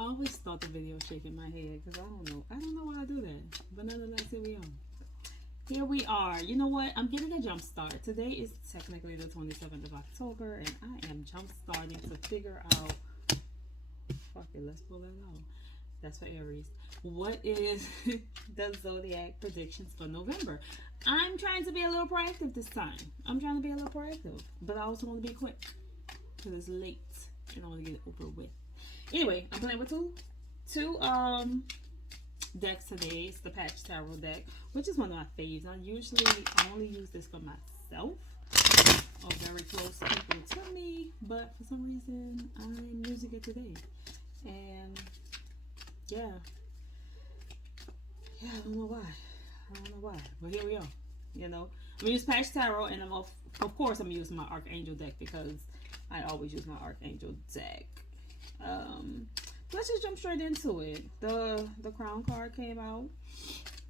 I always start the video shaking my head because I don't know why I do that. But nonetheless, here we are. Here we are. You know what? I'm getting a jump start. Today is technically the 27th of October, and I am jump starting to figure out. Fuck it, let's pull it out. That's for Aries. What is the Zodiac predictions for November? I'm trying to be a little proactive this time. I'm trying to be a little proactive, but I also want to be quick because it's late and I want to get it over with. Anyway, I'm playing with two decks today. It's the Patch Tarot deck, which is one of my faves. I only use this for myself or very close people to me, but for some reason I'm using it today. And yeah, I don't know why. But here we are. I'm gonna use Patch Tarot, and of course I'm using my Archangel deck because I always use my Archangel deck. Let's just jump straight into it. The Crown card came out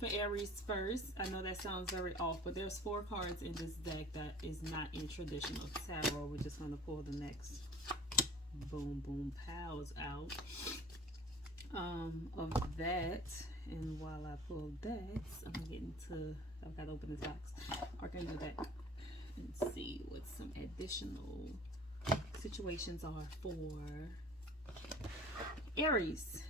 for Aries first. I know that sounds very off, but there's 4 cards in this deck that is not in traditional tarot. We're just gonna pull the next boom pals out of that. And while I pull that, I'm gonna get into, I've got to open this box, Archangel deck, and see what some additional situations are for Aries.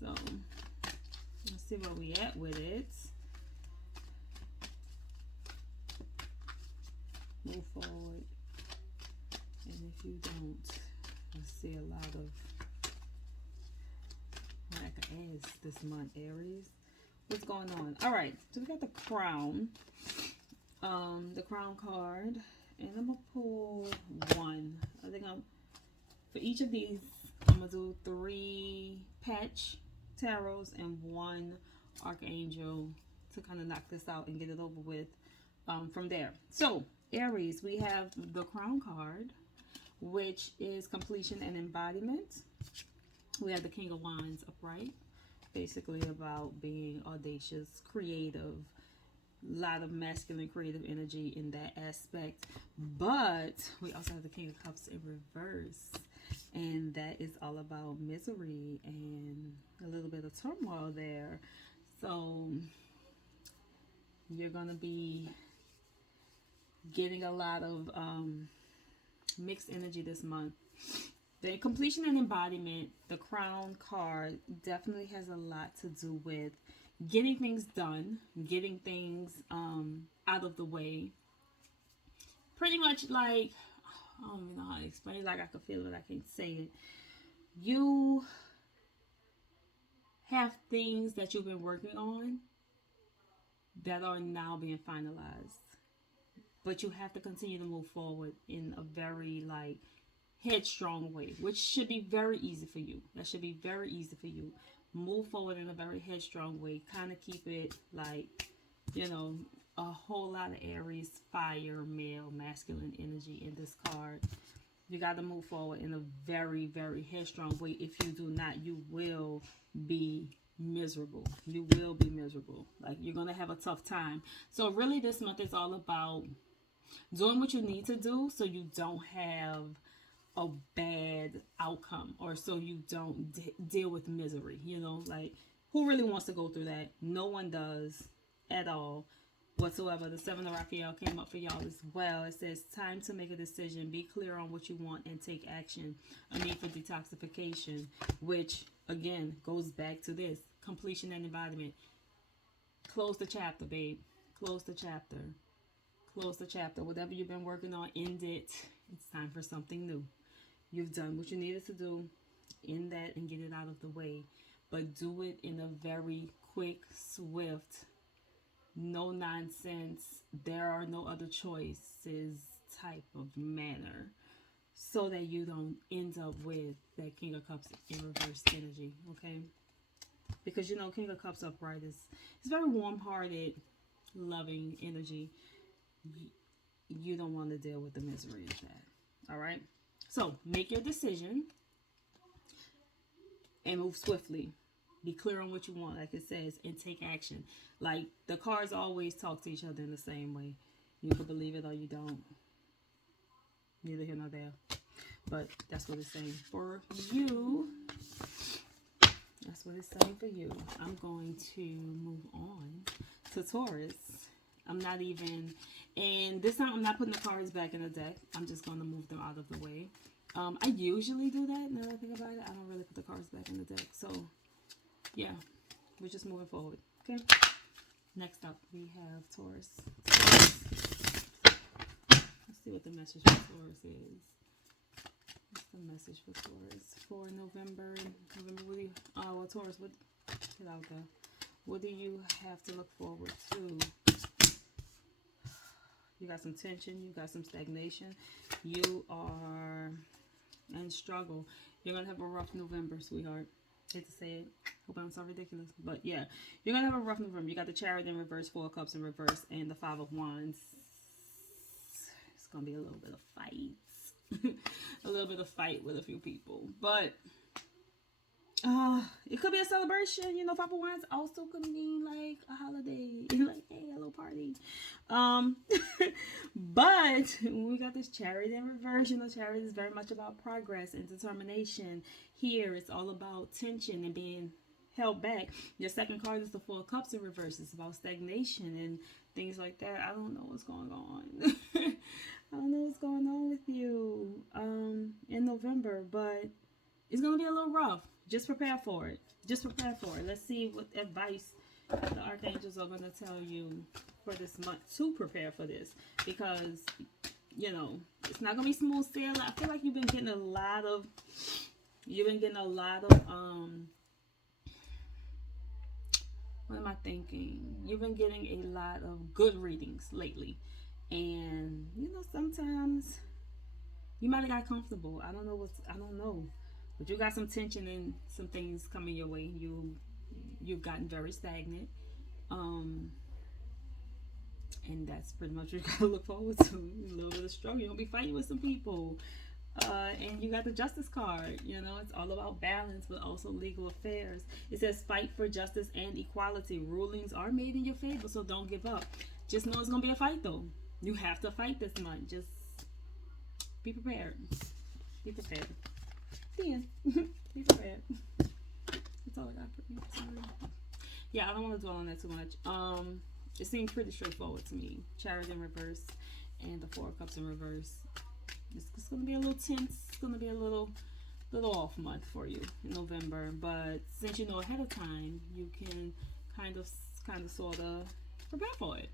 So let's see where we at with it. Move forward. And if you don't, I see a lot of lack of ass this month, Aries. What's going on? All right, so we got the Crown. The Crown card. And I'm going to pull one. I think for each of these, I'm going to do 3 Patch Tarots and 1 Archangel to kind of knock this out and get it over with from there. So, Aries, we have the Crown card, which is completion and embodiment. We have the King of Wands upright, basically about being audacious, creative, lot of masculine creative energy in that aspect. But we also have the King of Cups in reverse, and that is all about misery and a little bit of turmoil there. So you're gonna be getting a lot of mixed energy this month. The completion and embodiment, the Crown card, definitely has a lot to do with getting things done, getting things out of the way. Pretty much like, I don't even know how to explain it. Like I can feel it, I can't say it. You have things that you've been working on that are now being finalized. But you have to continue to move forward in a very headstrong way, which should be very easy for you. That should be very easy for you. Move forward in a very headstrong way. Kind of keep it a whole lot of Aries, fire, male, masculine energy in this card. You got to move forward in a very, very headstrong way. If you do not, you will be miserable. You will be miserable. Like, you're going to have a tough time. So really this month is all about doing what you need to do so you don't have a bad outcome, or so you don't deal with misery. Who really wants to go through that? No one does at all whatsoever. The 7 of Raphael came up for y'all as well. It says time to make a decision, be clear on what you want, and take action. A need for detoxification, which again goes back to this completion and embodiment. Close the chapter, babe. Close the chapter. Whatever you've been working on, end it. It's time for something new. You've done what you needed to do in that and get it out of the way. But do it in a very quick, swift, no nonsense, there are no other choices type of manner, so that you don't end up with that King of Cups in reverse energy, okay? Because King of Cups upright is very warm-hearted, loving energy. You don't want to deal with the misery of that. All right, so make your decision and move swiftly. Be clear on what you want, like it says, and take action. Like, the cards always talk to each other in the same way. You can believe it or you don't. Neither here nor there. but that's what it's saying for you. That's what it's saying for you. I'm going to move on to Taurus. I'm not even, and this time I'm not putting the cards back in the deck. I'm just going to move them out of the way. I usually do that. Now that I think about it, I don't really put the cards back in the deck. So, yeah, we're just moving forward. Okay. Next up, we have Taurus. Let's see what the message for Taurus is. What's the message for Taurus for November? What do you, well, Taurus, what, get out there. What do you have to look forward to? You got some tension. You got some stagnation. You are in struggle. You're going to have a rough November, sweetheart. Hate to say it. Hope I don't sound ridiculous. But yeah, you're going to have a rough November. You got the Chariot in reverse, Four of Cups in reverse, and the Five of Wands. It's going to be a little bit of fights. A little bit of fight with a few people. But it could be a celebration. You know, Five of Wands also could mean like a holiday. Like, hey, a little party. But when we got this Chariot in reverse, you know, Chariot is very much about progress and determination. Here, it's all about tension and being held back. Your second card is the Four of Cups in reverse. It's about stagnation and things like that. I don't know what's going on. I don't know what's going on with you in November, but it's going to be a little rough. Just prepare for it. Just prepare for it. Let's see what advice the archangels are going to tell you for this month to prepare for this, because you know it's not going to be smooth sailing. I feel like you've been getting a lot of what am I thinking? You've been getting a lot of good readings lately. And, you know, sometimes you might have got comfortable. I don't know. But you got some tension and some things coming your way. You've gotten very stagnant. And that's pretty much what you got to look forward to. A little bit of struggle. You're going to be fighting with some people. And you got the Justice card. You know, it's all about balance, but also legal affairs. It says fight for justice and equality. Rulings are made in your favor, so don't give up. Just know it's going to be a fight, though. You have to fight this month. Just be prepared. Be prepared. Then, be prepared. That's all I got for you. Sorry. Yeah, I don't want to dwell on that too much. It seems pretty straightforward to me. Chariot in reverse and the Four of Cups in reverse. It's going to be a little tense. It's going to be a little off month for you in November. But since you know ahead of time, you can kind of sort of prepare for it.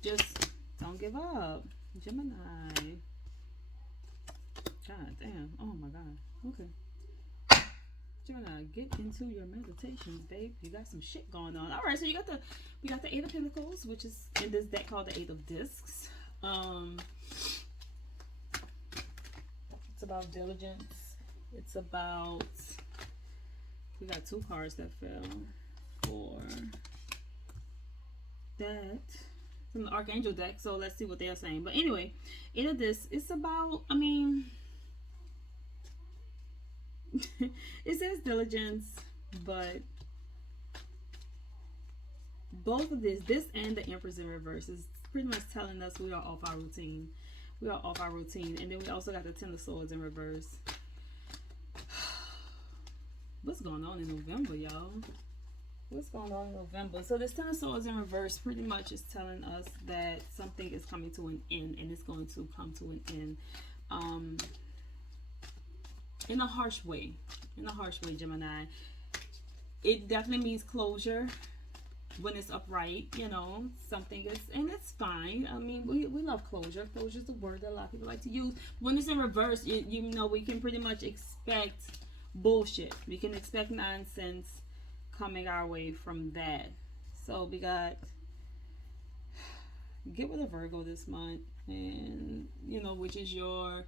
Just don't give up. Gemini. God damn. Oh my God. Okay. Gemini, get into your meditations, babe. You got some shit going on. All right, so we got the Eight of Pentacles, which is in this deck called the Eight of Discs. It's about diligence. It's about, we got two cards that fell for that from the Archangel deck. So let's see what they're saying. But anyway, Eight of Discs, it's about, I mean, it says diligence, but both of this and the Empress in reverse is pretty much telling us we are off our routine. We are off our routine. And then we also got the Ten of Swords in reverse. What's going on in November, y'all? What's going on in November? So this Ten of Swords in reverse pretty much is telling us that something is coming to an end, and it's going to come to an end. In a harsh way. In a harsh way, Gemini. It definitely means closure. When it's upright, you know, something is, and it's fine. I mean, we love closure. Closure is a word that a lot of people like to use. When it's in reverse, you know, we can pretty much expect bullshit. We can expect nonsense coming our way from that. So we got, get with a Virgo this month, and you know, which is your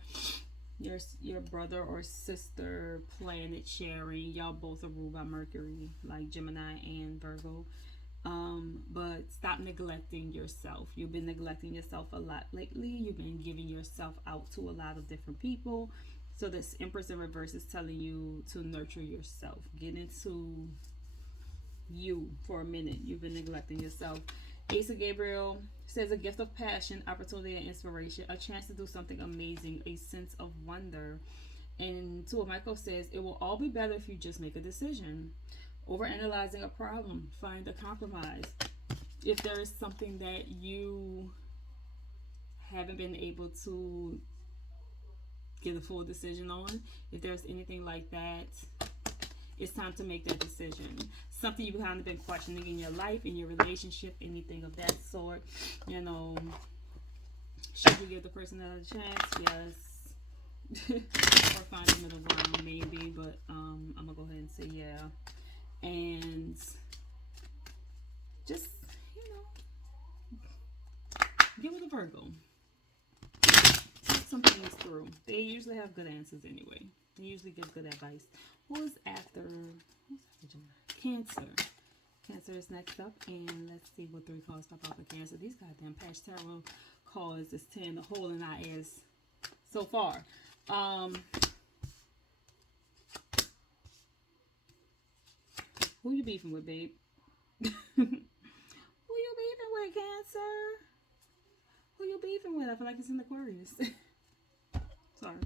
brother or sister planet sharing. Y'all both are ruled by Mercury, like Gemini and Virgo. But stop neglecting yourself. You've been neglecting yourself a lot lately. You've been giving yourself out to a lot of different people. So this Empress in reverse is telling you to nurture yourself. Get into you for a minute. You've been neglecting yourself. Ace of Gabriel says a gift of passion, opportunity, and inspiration. A chance to do something amazing. A sense of wonder. And Two of Michael says, it will all be better if you just make a decision. Overanalyzing a problem, find a compromise. If there is something that you haven't been able to get a full decision on, if there's anything like that, it's time to make that decision. Something you've kind of been questioning in your life, in your relationship, anything of that sort. You know, should you give the person another chance? Yes. Or find a middle ground, maybe. But I'm going to go ahead and say yeah. And just, you know, get with a Virgo. Talk some things through. They usually have good answers anyway. They usually give good advice. Who's after Cancer? Cancer is next up, and let's see what 3 cards pop out for Cancer. These goddamn patch tarot cards is tearing the hole in our ass so far. Who you beefing with, babe? Who you beefing with, Cancer? Who you beefing with? I feel like it's in Aquarius. Sorry.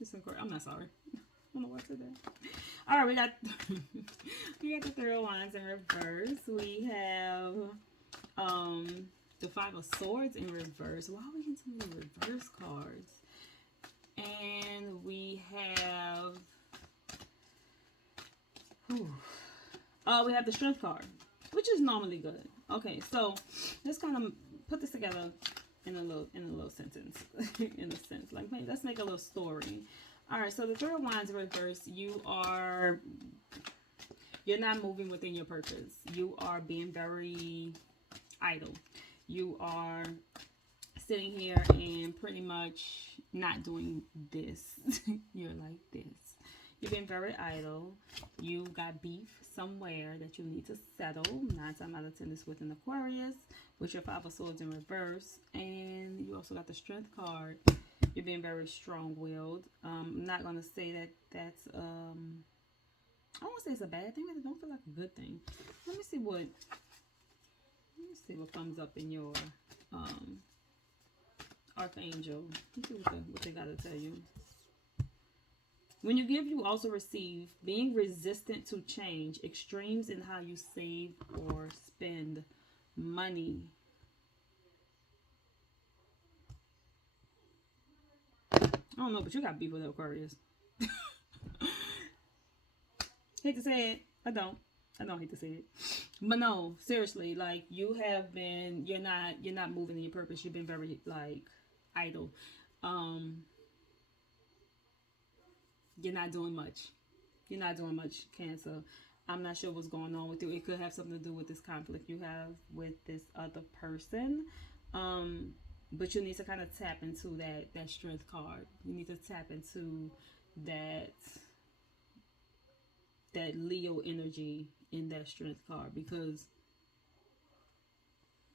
It's in Aquarius. I'm not sorry. I don't know what to do. Alright, we got the 3 of Wands in reverse. We have the 5 of Swords in reverse. Why are we getting so many reverse cards? And we have we have the Strength card, which is normally good. Okay, so let's kind of put this together in a little sentence. In a sense, like, maybe let's make a little story. All right, so the 3 of Wands in reverse, you're not moving within your purpose. You are being very idle. You are sitting here and pretty much not doing this. You're like this. You've been very idle. You got beef somewhere that you need to settle. 9 times out of 10 is with an Aquarius, with your 5 of Swords in reverse. And you also got the Strength card. You're being very strong-willed. I'm not going to say that that's, I don't want to say it's a bad thing, but I don't feel like a good thing. Let me see what comes up in your Archangel. Let's see what they got to tell you. When you give, you also receive. Being resistant to change. Extremes in how you save or spend money. I don't know, but you got beef with Aquarius. Hate to say it. I don't hate to say it. But no, seriously, like, you're not moving in your purpose. You've been very, like, idle. You're not doing much. You're not doing much, Cancer. I'm not sure what's going on with you. It could have something to do with this conflict you have with this other person. But you need to kind of tap into that Strength card. You need to tap into that Leo energy in that Strength card, because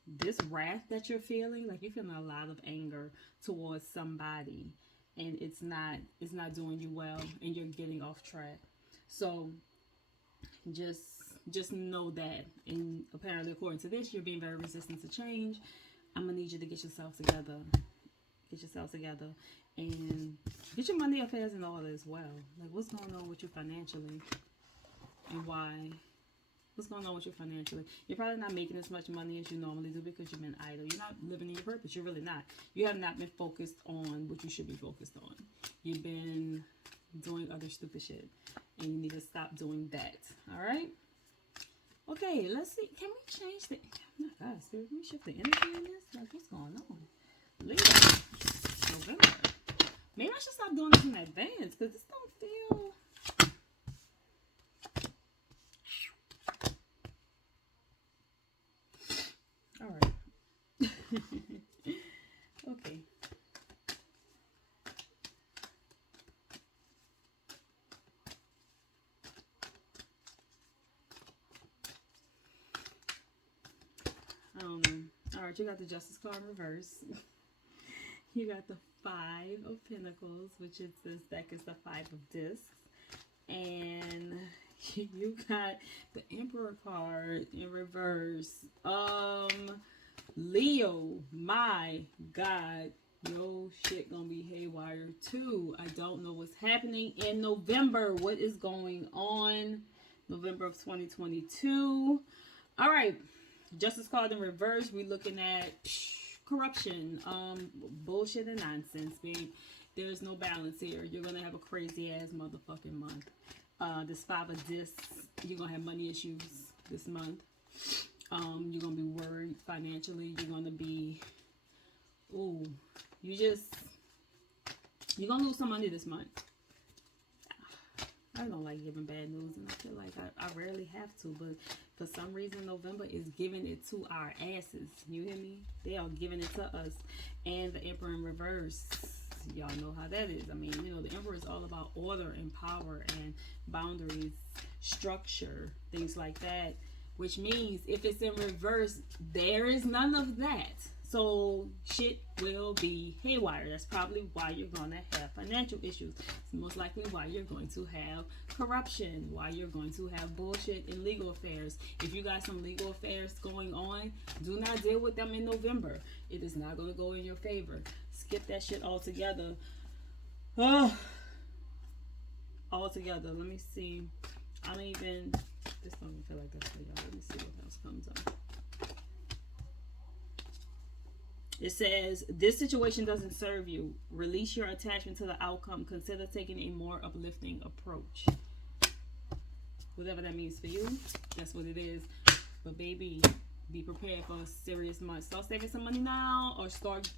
this wrath that you're feeling, like, you're feeling a lot of anger towards somebody, and it's not doing you well, and you're getting off track. So just know that. And apparently, according to this, you're being very resistant to change. I'm gonna need you to get yourself together. Get yourself together and get your money affairs in order as well. Like, what's going on with you financially, and why? What's going on with you financially? You're probably not making as much money as you normally do because you've been idle. You're not living in your purpose. You're really not. You have not been focused on what you should be focused on. You've been doing other stupid shit, and you need to stop doing that. All right? Okay, let's see. Can we change the... Oh my God, Spirit, can we shift the energy in this? Like, what's going on? Libra. November. Maybe I should stop doing this in advance, because this don't feel... All right. Okay. I don't know. All right, you got the Justice card in reverse. You got the 5 of Pentacles, which is this deck is the 5 of Discs. And you got the Emperor card in reverse. Leo, my God. Yo, shit gonna be haywire too. I don't know what's happening in November. What is going on? November of 2022. All right. Justice card in reverse. We're looking at corruption, bullshit and nonsense, babe. There's no balance here. You're gonna have a crazy ass motherfucking month. This 5 of discs. You're gonna have money issues this month. You're gonna be worried financially. You're gonna be, you're gonna lose some money this month. I don't like giving bad news, and I feel like I rarely have to, but for some reason November is giving it to our asses. You hear me? They are giving it to us. And the Emperor in reverse, y'all know how that is. I mean, you know, the Emperor is all about order and power and boundaries, structure, things like that, which means if it's in reverse, there is none of that. So shit will be haywire. That's probably why you're going to have financial issues. It's most likely why you're going to have corruption, why you're going to have bullshit in legal affairs. If you got some legal affairs going on, do not deal with them in November. It is not going to go in your favor. Skip that shit altogether. Altogether. Let me see. This don't even feel like that's for y'all. Let me see what else comes up. It says, this situation doesn't serve you. Release your attachment to the outcome. Consider taking a more uplifting approach. Whatever that means for you, that's what it is. But baby, be prepared for a serious month. Start saving some money now, or start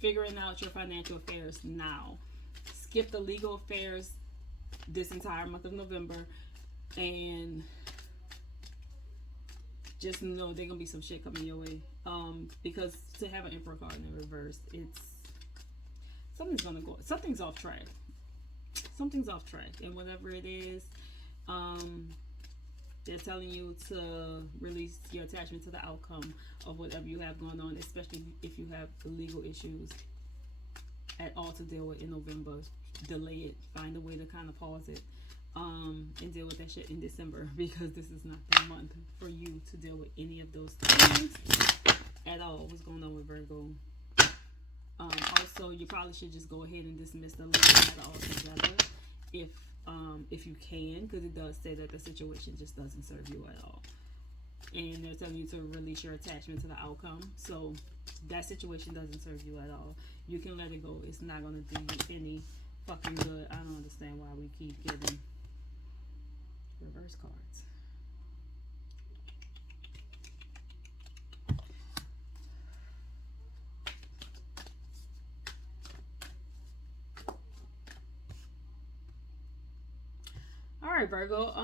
figuring out your financial affairs now. Skip the legal affairs this entire month of November, and just know there's gonna be some shit coming your way. Because to have an Emperor card in reverse, something's off track. Something's off track, and whatever it is, they're telling you to release your attachment to the outcome of whatever you have going on, especially if you have legal issues at all to deal with in November. Delay it. Find a way to kind of pause it. And deal with that shit in December, because this is not the month for you to deal with any of those things at all. What's going on with Virgo? Also, you probably should just go ahead and dismiss the legal matter altogether if you can, because it does say that the situation just doesn't serve you at all. And they're telling you to release your attachment to the outcome. So that situation doesn't serve you at all. You can let it go. It's not going to do you any fucking good. I don't understand why we keep getting reverse cards. All right, Virgo.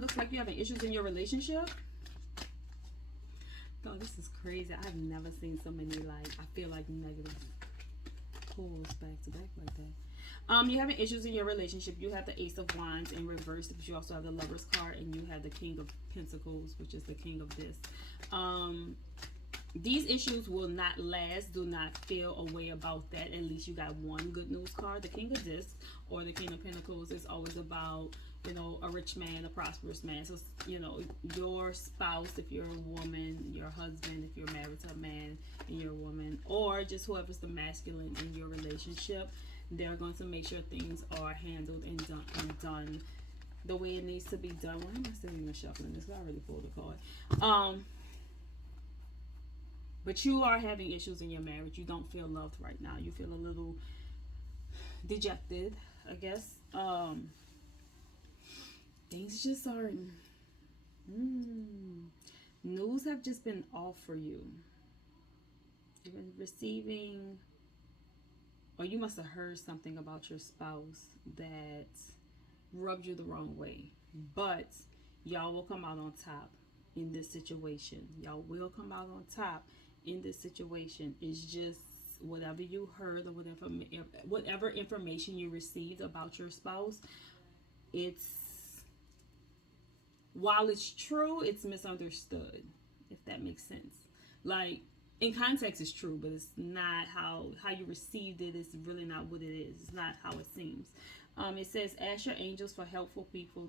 Looks like you're having issues in your relationship. Oh, this is crazy. I've never seen so many I feel like negative pulls back to back like that. You're having issues in your relationship. You have the Ace of Wands in reverse, but you also have the Lover's card, and you have the King of Pentacles, which is the King of this. These issues will not last. Do not feel a way about that. At least you got one good news card. The King of Discs or the King of Pentacles is always about, a rich man, a prosperous man. So, your spouse, if you're a woman, your husband, if you're married to a man and you're a woman, or just whoever's the masculine in your relationship, they're going to make sure things are handled and done the way it needs to be done. Why am I still even shuffling this? I already pulled the card. But you are having issues in your marriage. You don't feel loved right now. You feel a little dejected, I guess. Things just aren't. News have just been off for you. You've been receiving, or you must have heard something about your spouse that rubbed you the wrong way. But y'all will come out on top in this situation. Y'all will come out on top in this situation. It's just whatever you heard or whatever information you received about your spouse, while it's true, it's misunderstood, if that makes sense. in context it's true, but it's not how you received it. It's really not what it is. It's not how it seems. It says, ask your angels for helpful people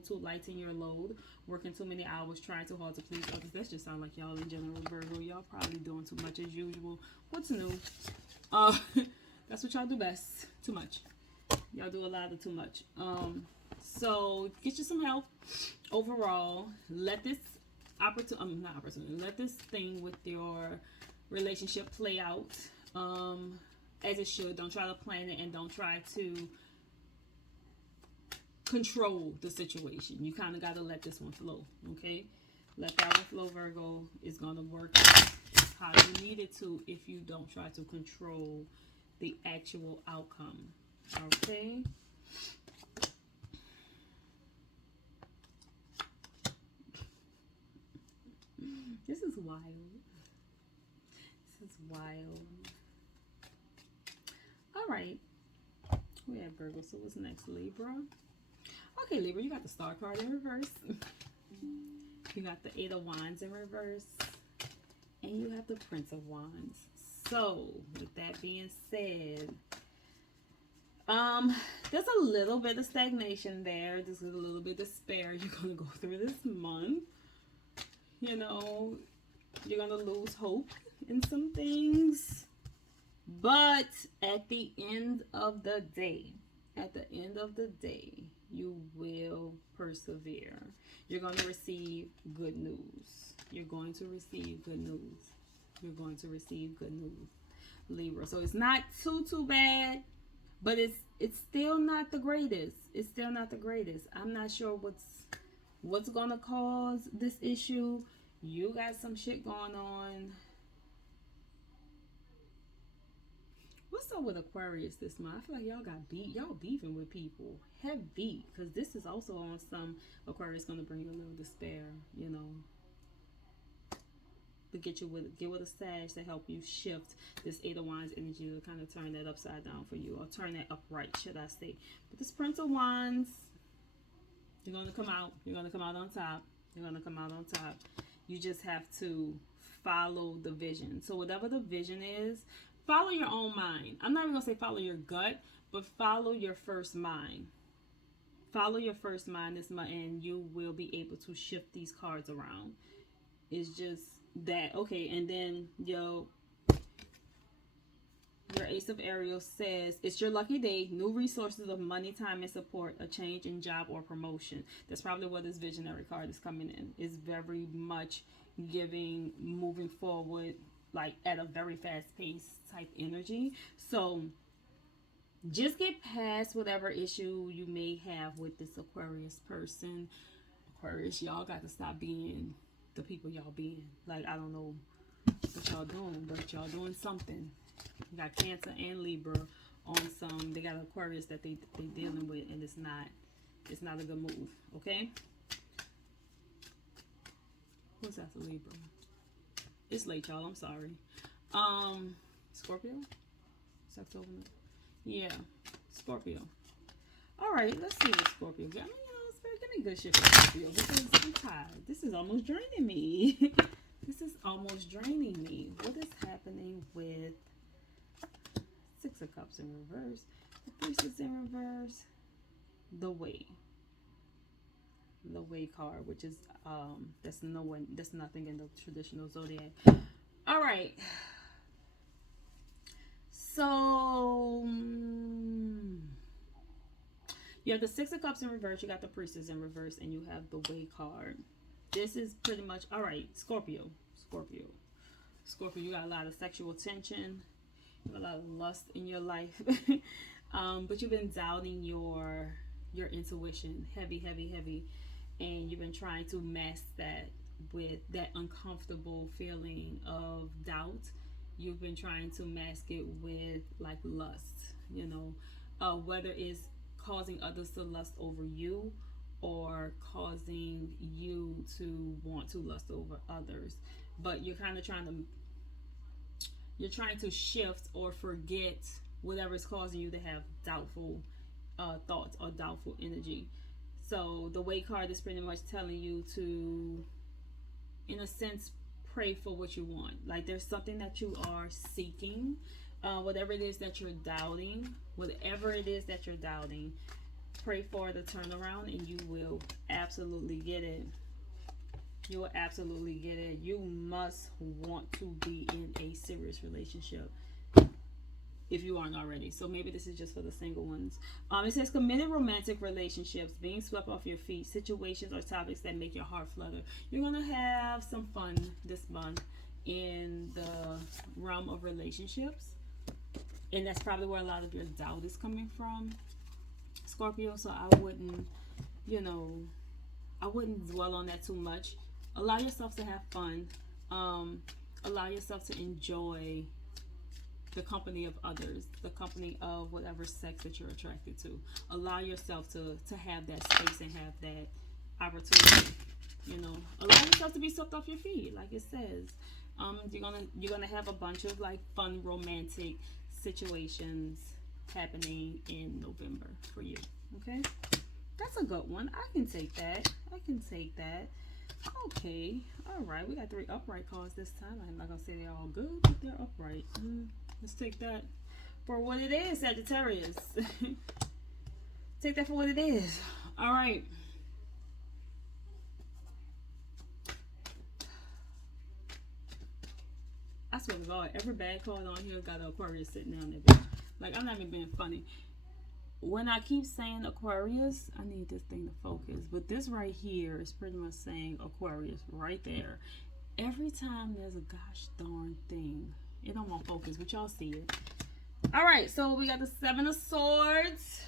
to lighten your load. Working too many hours, trying too hard to please others. That just sounds like y'all in general, Virgo. Y'all probably doing too much as usual. What's new? That's what y'all do best. Too much. Y'all do a lot of too much. So get you some help. Overall, let this let this thing with your relationship play out as it should. Don't try to plan it, and don't try to control the situation. You kind of got to let this one flow, okay? Let that one flow, Virgo. It's going to work out how you need it to if you don't try to control the actual outcome, okay? This is wild. This is wild. All right. We have Virgo. So what's next? Libra. Okay, Libra, you got the Star card in reverse. You got the Eight of Wands in reverse. And you have the Prince of Wands. So, with that being said, there's a little bit of stagnation there. There's a little bit of despair you're going to go through this month. You know, you're going to lose hope in some things. But at the end of the day, you will persevere. You're going to receive good news. You're going to receive good news. You're going to receive good news, Libra. So it's not too bad, but it's still not the greatest. It's still not the greatest. I'm not sure what's going to cause this issue. You got some shit going on. What's up with Aquarius this month? I feel like y'all beefing with people heavy, because this is also on some Aquarius going to bring you a little despair, you know. But get with a Sag to help you shift this Eight of Wands energy to kind of turn that upside down for you, or turn that upright, should I say. But this Prince of Wands, you're going to come out. You're going to come out on top. You're going to come out on top. You just have to follow the vision. So whatever the vision is, follow your own mind. I'm not even going to say follow your gut, but follow your first mind. Follow your first mind this month, and you will be able to shift these cards around. It's just that. Okay, and then your Ace of Aries says, it's your lucky day. New resources of money, time, and support. A change in job or promotion. That's probably where this visionary card is coming in. It's very much giving, moving forward, like at a very fast pace type energy. So just get past whatever issue you may have with this Aquarius person. Aquarius, y'all got to stop being the people y'all being. Like, I don't know what y'all doing, but y'all doing something. You got Cancer and Libra on some. They got Aquarius that they dealing with, and it's not a good move. Okay. What's after Libra? It's late, y'all. I'm sorry. Scorpio? It's October. Yeah, Scorpio. All right, let's see what Scorpio got. Spirit, give me good shit for Scorpio, because I'm tired. This is almost draining me. This is almost draining me. What is happening with Six of Cups in reverse, the Priestess in reverse, the Way card, which is that's nothing in the traditional Zodiac. All right, so you have the Six of Cups in reverse, you got the Priestess in reverse, and you have the Way card. This is pretty much, all right, Scorpio, you got a lot of sexual tension, you have a lot of lust in your life, but you've been doubting your intuition, heavy, and you've been trying to mask that with that uncomfortable feeling of doubt. You've been trying to mask it with like lust, you know, whether it's causing others to lust over you or causing you to want to lust over others. But you're kind of trying to shift or forget whatever's causing you to have doubtful thoughts or doubtful energy. So the Way card is pretty much telling you to, in a sense, pray for what you want. Like there's something that you are seeking, whatever it is that you're doubting, pray for the turnaround and you will absolutely get it. You will absolutely get it. You must want to be in a serious relationship if you aren't already. So maybe this is just for the single ones. It says committed romantic relationships, being swept off your feet, situations or topics that make your heart flutter. You're going to have some fun this month in the realm of relationships. And that's probably where a lot of your doubt is coming from, Scorpio. So I wouldn't dwell on that too much. Allow yourself to have fun. Allow yourself to enjoy the company of others, the company of whatever sex that you're attracted to. Allow yourself to have that space and have that opportunity. Allow yourself to be swept off your feet, like it says. You're gonna have a bunch of like fun romantic situations happening in November for you. Okay, that's a good one. I can take that. Okay, all right. We got 3 upright cards this time. I'm not gonna say they're all good, but they're upright. Let's take that for what it is, Sagittarius. Take that for what it is. All right. I swear to God, every bad card on here got an Aquarius sitting down there. Like, I'm not even being funny. When I keep saying Aquarius, I need this thing to focus. But this right here is pretty much saying Aquarius right there. Every time there's a gosh darn thing, it don't want focus, but y'all see it. All right, so we got the 7 of Swords.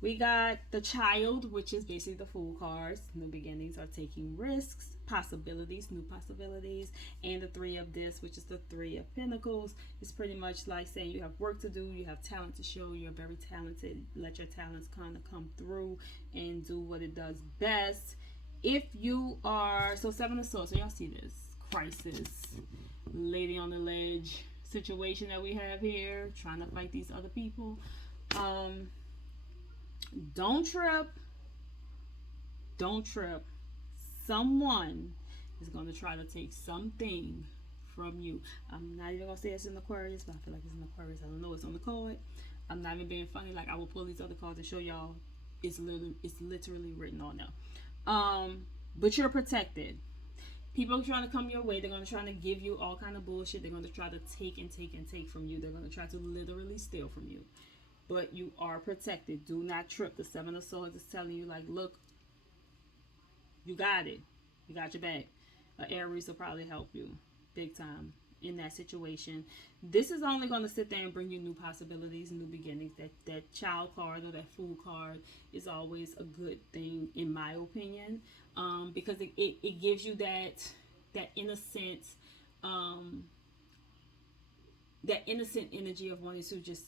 We got the Child, which is basically the Fool cards. New beginnings are taking risks, possibilities, new possibilities. And the 3 of this, which is the 3 of Pentacles, is pretty much like saying you have work to do, you have talent to show, you're very talented. Let your talents kind of come through and do what it does best. If you are, so 7 of Swords, so y'all see this crisis, lady on the ledge situation that we have here, trying to fight these other people. Don't trip. Someone is going to try to take something from you. I'm not even going to say it's in Aquarius, but I feel like it's in Aquarius. I don't know. It's on the card. I'm not even being funny. Like, I will pull these other cards and show y'all. It's literally written on there. But you're protected. People are trying to come your way. They're going to try to give you all kind of bullshit. They're going to try to take from you. They're going to try to literally steal from you. But you are protected. Do not trip. The 7 of Swords is telling you, like, look, you got it. You got your back. Aries will probably help you big time in that situation. This is only going to sit there and bring you new possibilities, new beginnings. That Child card or that Fool card is always a good thing, in my opinion, because it gives you that innocent, that innocent energy of wanting to just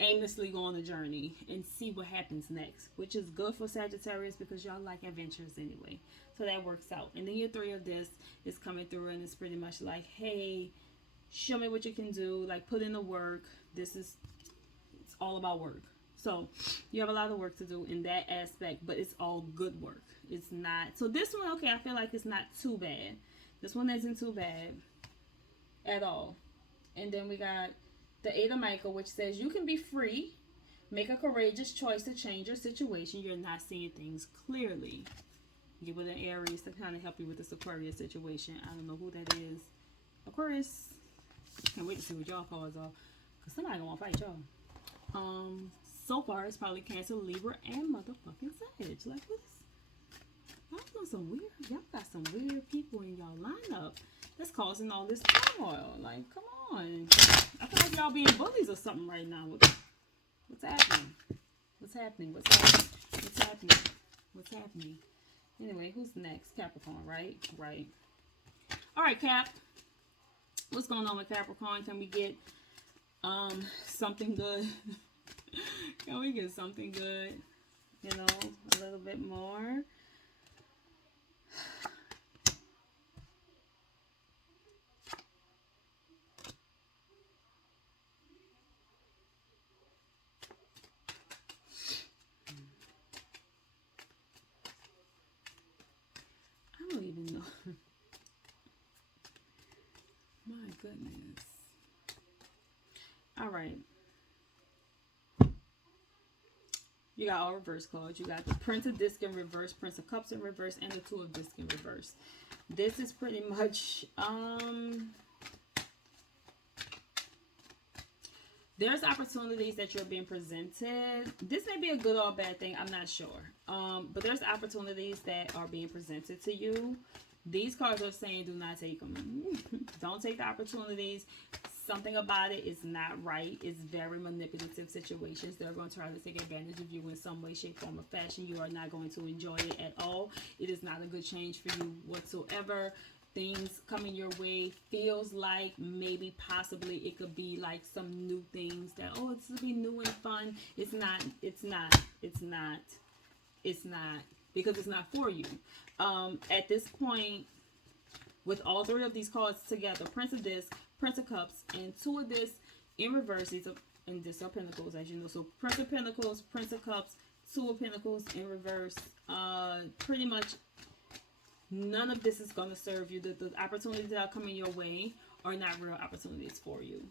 aimlessly go on a journey and see what happens next, which is good for Sagittarius because y'all like adventures anyway. So that works out. And then your 3 of this is coming through and it's pretty much like, hey, show me what you can do. Like, put in the work. It's all about work. So you have a lot of work to do in that aspect, but it's all good work. It's not. So this one, okay, I feel like it's not too bad. This one isn't too bad at all. And then we got the 8 of Michael, which says you can be free. Make a courageous choice to change your situation. You're not seeing things clearly. Get with an Aries to kind of help you with this Aquarius situation. I don't know who that is. Aquarius. Can't wait to see what y'all cards are. Because somebody gonna want to fight y'all. So far, it's probably Cancer, Libra, and motherfucking Sag. Like, y'all doing some weird. Y'all got some weird people in y'all lineup that's causing all this turmoil. Like, come on. I feel like y'all being bullies or something right now. What's happening? What's happening? Anyway, who's next? Capricorn, right? Right. All right, Cap. What's going on with Capricorn? Can we get something good? Can we get something good? You know, a little bit more. I don't even know. goodness. All right. You got all reverse cards. You got the Prince of Disc in reverse, Prince of Cups in reverse, and the Two of Disc in reverse. This is pretty much, there's opportunities that you're being presented. This may be a good or a bad thing. I'm not sure. But there's opportunities that are being presented to you. These cards are saying do not take them. Don't take the opportunities. Something about it is not right. It's very manipulative situations. They're going to try to take advantage of you in some way, shape, form, or fashion. You are not going to enjoy it at all. It is not a good change for you whatsoever. Things coming your way feels like maybe possibly it could be like some new things that, oh, it's going to be new and fun. It's not because it's not for you. At this point, with all three of these cards together, Prince of Disc, Prince of Cups, and Two of Disc in reverse, these are Pentacles, as you know. So Prince of Pentacles, Prince of Cups, Two of Pentacles in reverse. Pretty much none of this is going to serve you. The opportunities that are coming your way are not real opportunities for you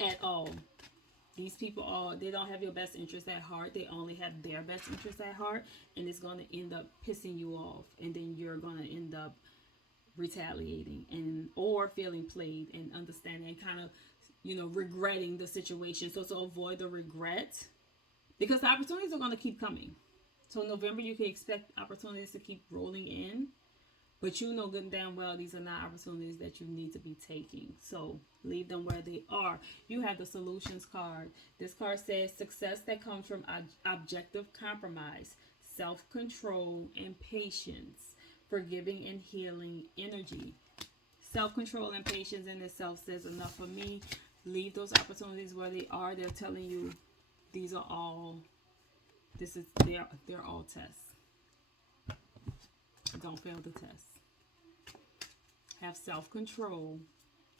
at all. These people they don't have your best interest at heart. They only have their best interest at heart, and it's going to end up pissing you off, and then you're going to end up retaliating or feeling played and understanding and kind of, regretting the situation. So to avoid the regret, because the opportunities are going to keep coming. So in November, you can expect opportunities to keep rolling in, but you know good and damn well these are not opportunities that you need to be taking. So leave them where they are. You have the Solutions card. This card says success that comes from objective compromise, self-control, and patience, forgiving and healing energy. Self-control and patience in itself says enough for me. Leave those opportunities where they are. They're telling you they're all tests. Don't fail the test. Have self-control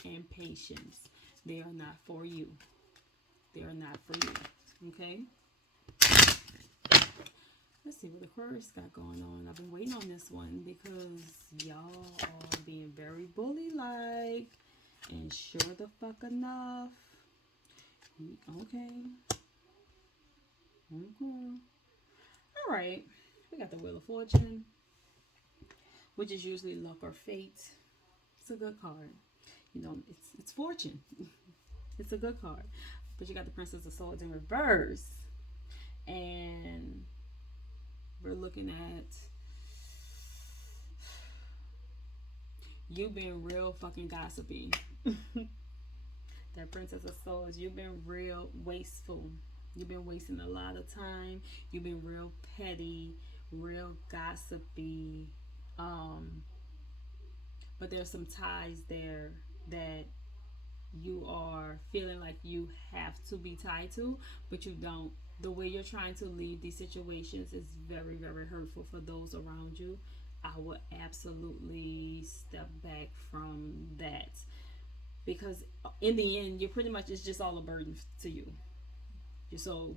and patience. They are not for you. They are not for you. Okay? Let's see what Aquarius got going on. I've been waiting on this one because y'all are being very bully-like. And sure the fuck enough. Okay. Alright. We got the Wheel of Fortune, which is usually luck or fate. It's a good card. It's fortune. It's a good card. But you got the Princess of Swords in reverse. And we're looking at you being real fucking gossipy. That Princess of Swords, you've been real wasteful. You've been wasting a lot of time. You've been real petty, real gossipy. But there's some ties there that you are feeling like you have to be tied to, but you don't. The way you're trying to leave these situations is very, very hurtful for those around you. I would absolutely step back from that, because in the end, you're pretty much, it's just all a burden to you. So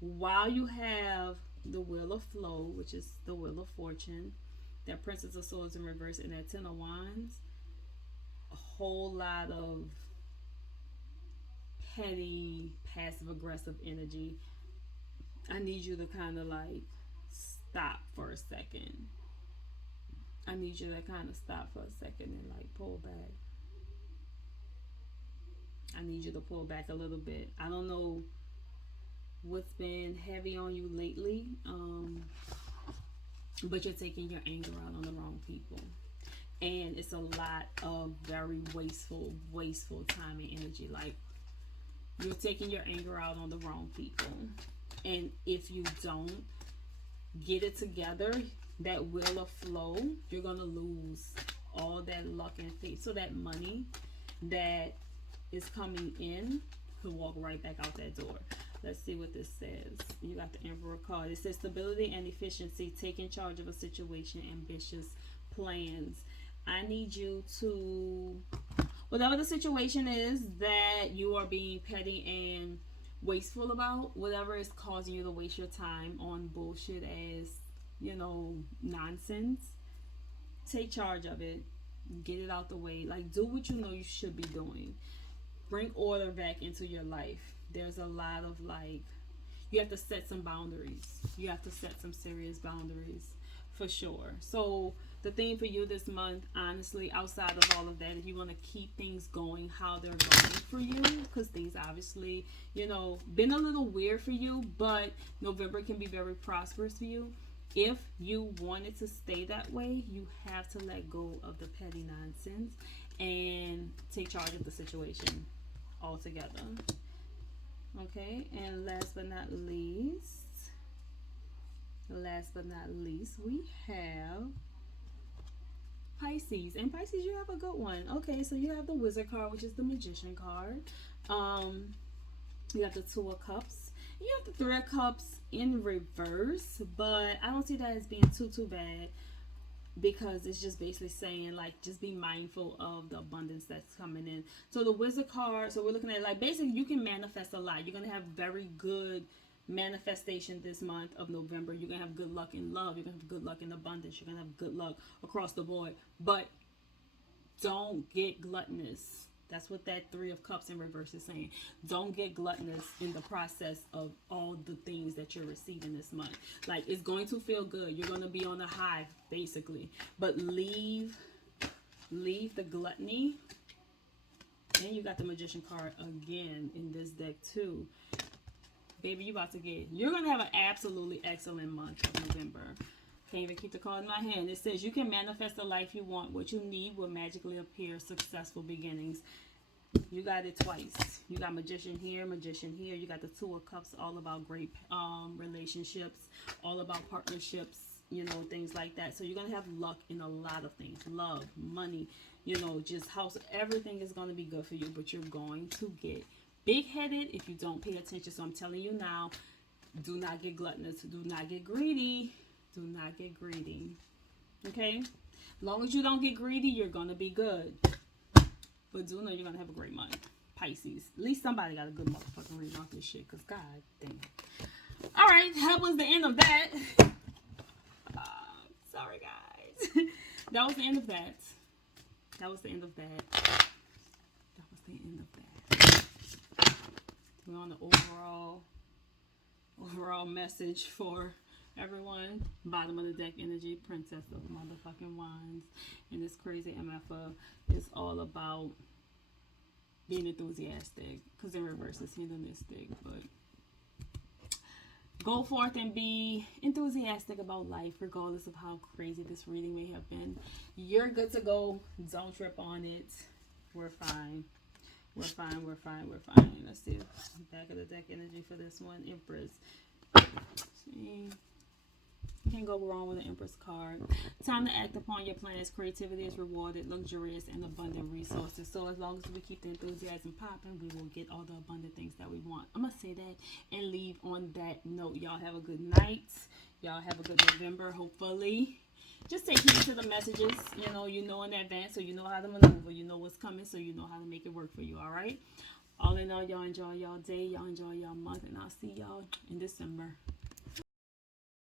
while you have the Wheel of Flow, which is the Wheel of Fortune, that Princess of Swords in reverse, and that Ten of Wands, a whole lot of petty, passive-aggressive energy. I need you to kind of like stop for a second. I need you to kind of stop for a second and like pull back. I need you to pull back a little bit. I don't know what's been heavy on you lately, but you're taking your anger out on the wrong people. And it's a lot of very wasteful time and energy. Like, you're taking your anger out on the wrong people. And if you don't get it together, that Wheel of Flow, you're going to lose all that luck and faith. So that money that is coming in could walk right back out that door. Let's see what this says. You got the Emperor card. It says stability and efficiency, taking charge of a situation, ambitious plans. I need you to, whatever the situation is that you are being petty and wasteful about, whatever is causing you to waste your time on bullshit as, nonsense, take charge of it. Get it out the way. Like, do what you know you should be doing. Bring order back into your life. There's a lot of like, you have to set some boundaries. You have to set some serious boundaries for sure. So the thing for you this month, honestly, outside of all of that, if you want to keep things going how they're going for you, because things obviously, been a little weird for you, but November can be very prosperous for you. If you want it to stay that way, you have to let go of the petty nonsense and take charge of the situation altogether. Okay, and last but not least, we have Pisces. And Pisces, you have a good one. Okay, so you have the Wizard card, which is the Magician card. You have the Two of Cups. You have the Three of Cups in reverse, but I don't see that as being too bad, because it's just basically saying, like, just be mindful of the abundance that's coming in. So the Wizard card, so we're looking at, like, basically you can manifest a lot. You're going to have very good manifestation this month of November. You're going to have good luck in love. You're going to have good luck in abundance. You're going to have good luck across the board. But don't get gluttonous. That's what that Three of Cups in reverse is saying. Don't get gluttonous in the process of all the things that you're receiving this month. Like, it's going to feel good. You're going to be on a high, basically. But leave the gluttony. And you got the Magician card again in this deck too. Baby, you're going to have an absolutely excellent month of November. Can't even keep the card in my hand. It says you can manifest the life you want. What you need will magically appear. Successful beginnings. You got it twice. You got Magician here, Magician here. You got the Two of Cups, all about great relationships, all about partnerships, things like that. So you're going to have luck in a lot of things. Love, money, just house. Everything is going to be good for you, but you're going to get big-headed if you don't pay attention. So I'm telling you now, do not get gluttonous. Do not get greedy. Do not get greedy. Okay? As long as you don't get greedy, you're going to be good. But do know you're going to have a great month. Pisces. At least somebody got a good motherfucking reading off this shit. Because, god damn. Alright, that was the end of that. Sorry, guys. That was the end of that. We're on the overall message for everyone. Bottom of the deck energy, Princess of motherfucking Wands. And this crazy MFA is all about being enthusiastic. Because in reverse it's hedonistic. But go forth and be enthusiastic about life, regardless of how crazy this reading may have been. You're good to go. Don't trip on it. We're fine. Let's see. Back of the deck energy for this one. Empress. See. Can't go wrong with an Empress card. Time to act upon your plans. Creativity is rewarded, luxurious, and abundant resources. So as long as we keep the enthusiasm popping, we will get all the abundant things that we want. I'm going to say that and leave on that note. Y'all have a good night. Y'all have a good November, hopefully. Just take heed to the messages. You know in advance, so you know how to maneuver. You know what's coming, so you know how to make it work for you, all right? All in all, y'all enjoy y'all day. Y'all enjoy y'all month, and I'll see y'all in December.